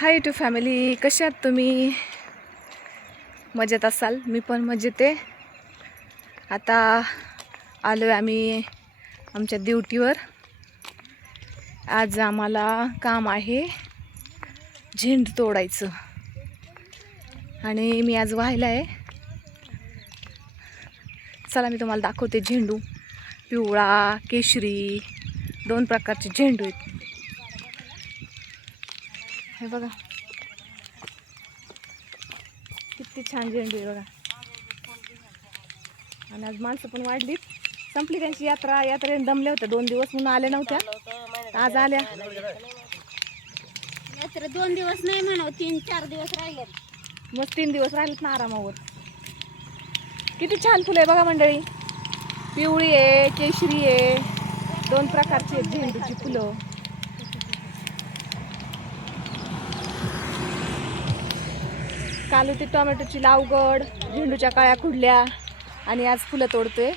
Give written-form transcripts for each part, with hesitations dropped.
High to family, कशा आहात तुम्ही? मजेत असाल, मी पण मजेत आहे. आता आलो आहे आम्ही आमच्या ड्युटीवर. आज आम्हाला काम आहे झेंडू तोडायचं आणि मी आज वाहिला आहे. चला मी तुम्हाला दाखवते. झेंडू पिवळा, केशरी, दोन प्रकारचे झेंडू आहेत. हे बघा किती छान झेंडू आहे बघा. आणि आज माणसं पण वाढली, संपली त्यांची यात्रेने दमले होते. 2 दिवस म्हणून आले नव्हत्या, आज आल्या. यात्रा 2 दिवस नाही म्हणा, 3-4 दिवस राहिले. मग 3 दिवस राहिलेत ना आरामावर. किती छान फुलं आहे बघा मंडळी. पिवळी आहे, केशरी आहे, दोन प्रकारची आहेत झेंडूची फुलं. काल होती टोमॅटोची लावगड, झेंडूच्या काळ्या खुडल्या आणि आज फुलं तोडतोय.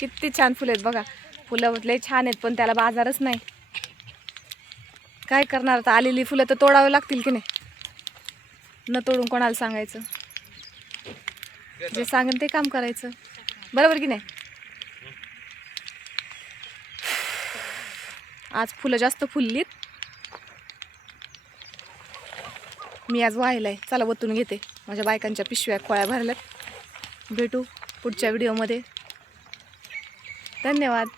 किती छान फुलं आहेत बघा. फुलं लय छान आहेत पण त्याला बाजारच नाही. काय करणार आता, आलेली फुलं तर तोडावे लागतील की नाही. न तोडून कोणाला सांगायचं, जे सांगेन ते काम करायचं, बरोबर की नाही. आज फुलं जास्त फुललीत. मी आज वाहिलाय. चला वतून घेते. माझ्या बायकांच्या पिशव्या खोळ्या भरल्यात. भेटू पुढच्या व्हिडिओमध्ये. धन्यवाद.